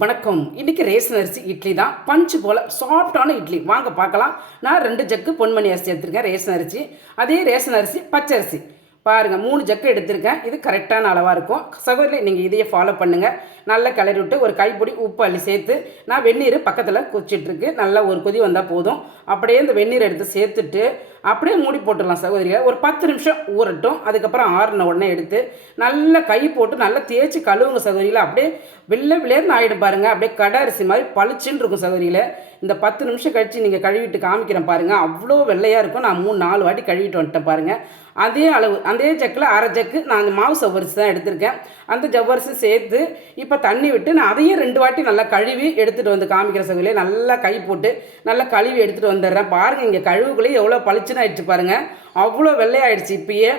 வணக்கம். இன்னைக்கு ரேஷன் அரிசி இட்லி தான். பஞ்சு போல் சாஃப்டான இட்லி. வாங்க பார்க்கலாம். நான் ரெண்டு ஜக்கு பொன்மணி அரிசி எடுத்திருக்கேன் ரேஷன் அரிசி. அதே ரேஷன் அரிசி பச்சை அரிசி பாருங்கள் மூணு ஜக்கு எடுத்திருக்கேன். இது கரெக்டான அளவாக இருக்கும். சகோதரி நீங்கள் இதையே ஃபாலோ பண்ணுங்கள் நல்லா கிளறி விட்டு ஒரு கைப்பிடி உப்பு அள்ளி சேர்த்து நான் வெந்நீர் பக்கத்தில் குச்சிட்ருக்கு நல்லா ஒரு கொதி வந்தால் போதும். அப்படியே இந்த வெந்நீர் எடுத்து சேர்த்துட்டு அப்படியே மூடி போட்டுடலாம் சகோதரியை. ஒரு பத்து நிமிஷம் ஊறட்டும். அதுக்கப்புறம் ஆறின உடனே எடுத்து நல்லா கை போட்டு நல்லா தேய்ச்சி கழுவுங்க சகோதரியில். அப்படியே வெள்ளை விளையர்னு ஆகிடும் பாருங்கள் அப்படியே கடரிசி மாதிரி பளிச்சுன்னு இருக்கும் சகோதரியில். இந்த பத்து நிமிஷம் கழித்து நீங்கள் கழுவிட்டு காமிக்கிறேன் பாருங்கள் அவ்வளோ வெள்ளையாக இருக்கும். நான் மூணு நாலு வாட்டி கழுவிட்டு வந்துட்டேன் பாருங்கள் அதே அளவு அதே ஜக்கில் அரை ஜக்கு நான் அந்த மாவு ஜவ்வரிசி தான் எடுத்திருக்கேன். அந்த ஜவ்வரிசி சேர்த்து இப்போ தண்ணி விட்டு நான் அதையும் ரெண்டு வாட்டி நல்லா கழுவி எடுத்துகிட்டு வந்து காமிக்கிற சகோதரியை நல்லா கை போட்டு நல்லா கழுவி எடுத்துகிட்டு வந்துடுறேன். பாருங்கள் இங்கே கழுவுக்குள்ளேயே எவ்வளோ பளிச்சுன்னு ஆயிடுச்சு பாருங்கள் அவ்வளோ வெள்ளையாயிடுச்சு இப்பயே.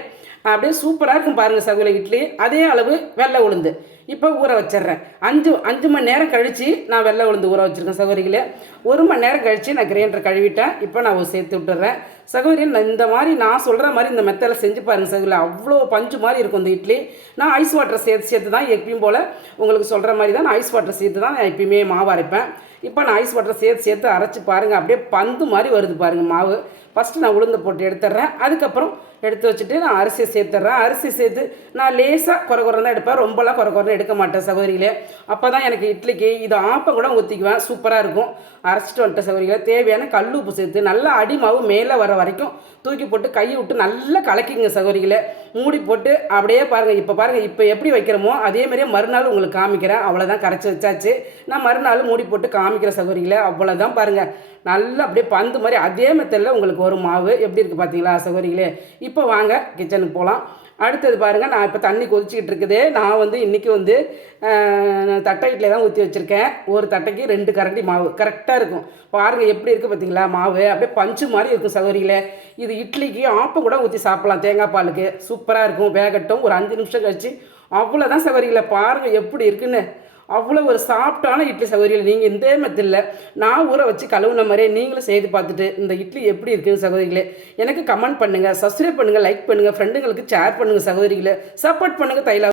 அப்படியே சூப்பராக இருக்கும் பாருங்கள் சகுல இட்லி. அதே அளவு வெள்ளை உளுந்து. இப்போ ஊற வச்சிடுறேன். அஞ்சு அஞ்சு மணி நேரம் கழித்து நான் வெள்ளை உளுந்து ஊற வச்சுருக்கேன் சகோதரிகளே ஒரு மணி நேரம் கழித்து நான் கிரைண்டர் கழுவிட்டேன். இப்போ நான் சேர்த்து விட்டுறேன் சகோதரி நான் இந்த மாதிரி நான் சொல்கிற மாதிரி இந்த மெத்தடில் செஞ்சு பாருங்கள் சகோதரி. அவ்வளோ பஞ்சு மாதிரி இருக்கும் இந்த இட்லி. நான் ஐஸ் வாட்டர் சேர்த்து சேர்த்து தான் எப்பயும் போல் உங்களுக்கு சொல்கிற மாதிரி தான் நான் ஐஸ் வாட்டர் சேர்த்து தான் நான் எப்பயுமே மாவு அரைப்பேன். இப்போ நான் ஐஸ் வாட்டர் சேர்த்து சேர்த்து அரைச்சி பாருங்கள் அப்படியே பந்து மாதிரி வருது பாருங்கள் மாவு. ஃபஸ்ட்டு நான் உளுந்து போட்டு எடுத்துட்றேன். அதுக்கப்புறம் எடுத்து வச்சுட்டு நான் அரிசியை சேர்த்துட்றேன். அரிசி சேர்த்து நான் லேசாக குறை குறை தான் எடுப்பேன். ரொம்பலாம் குறை குறை எடுக்க மாட்டேன் சகோதரிகளே. அப்போ தான் எனக்கு இட்லிக்கு இது ஆப்பம் கூட ஊற்றிக்குவேன் சூப்பராக இருக்கும். அரைச்சிட்டு வந்துட்ட சகோதரிகளே. தேவையான கல் உப்பு சேர்த்து நல்லா அடிமாவு மேலே வர வரைக்கும் தூக்கி போட்டு கையை விட்டு நல்லா கலக்கிங்க சகோதரிகளே. மூடி போட்டு அப்படியே பாருங்கள் இப்போ பாருங்கள் இப்போ எப்படி வைக்கிறோமோ அதே மாதிரியே மறுநாள் உங்களுக்கு காமிக்கிறேன். அவ்வளோதான் கரைச்சி வச்சாச்சு. நான் மறுநாள் மூடி போட்டு காமிக்கிற சகோதரிகளே. அவ்வளோதான் பாருங்கள் நல்லா அப்படியே பந்து மாதிரி அதே மெத்தடில் உங்களுக்கு ஒரு மாவு. எப்படி இருக்குது பார்த்தீங்களா சகோதரிகளே? இப்போ வாங்க கிச்சனுக்கு போகலாம் அடுத்தது பாருங்கள் நான் இப்போ தண்ணி கொதிச்சிக்கிட்டு இருக்குது. நான் வந்து இன்றைக்கி வந்து தட்டை இட்லி தான் ஊற்றி வச்சுருக்கேன். ஒரு தட்டைக்கு ரெண்டு கரண்டி மாவு. கரெக்டாக இருக்கும். பாருங்கள் எப்படி இருக்குது பார்த்தீங்களா மாவு? அப்படியே பஞ்சு மாதிரி இருக்கும் சகோதரியில் இது இட்லிக்கு ஆப்பம் கூட ஊற்றி சாப்பிட்லாம் தேங்காய் பாலுக்கு. சூப்பராக இருக்கும். வேகட்டும். ஒரு அஞ்சு நிமிஷம் கழிச்சு அவ்வளோதான் சகோதரியில் பாருங்கள் எப்படி இருக்குன்னு. அவ்வளோ ஒரு சாஃப்டான இட்லி சகோதரிகள். நீங்கள் இந்த மெத்தில் நான் ஊற வச்சு கழுவுன மாதிரியே நீங்களும் செய்து பார்த்துட்டு இந்த இட்லி எப்படி இருக்குன்னு சகோதரிகளே எனக்கு கமெண்ட் பண்ணுங்கள் சப்ஸ்கிரைப் பண்ணுங்கள் லைக் பண்ணுங்கள் ஃப்ரெண்டுங்களுக்கு ஷேர் பண்ணுங்கள் சகோதரிகளே. சப்போர்ட் பண்ணுங்கள் தைலா